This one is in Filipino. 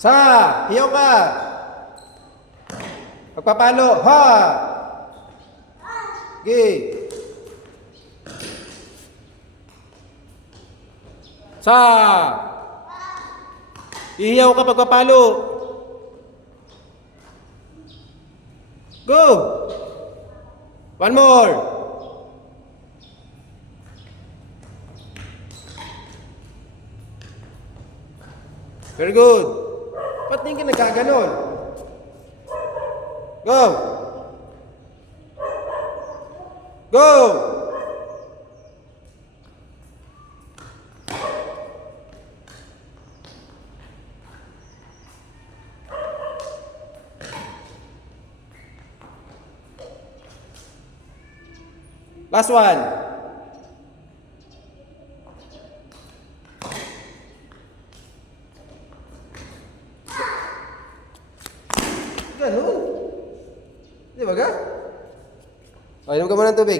Sa, hiyaw ka. Pagpapalo, ha. Gi. Sa. Ihiyaw ka pagpapalo. Go. One more. Very good. Ba't hindi ka nagkaganon? Go. Go. Last one. Ganun. Di ba ka? O, inom ka muna ng tubig.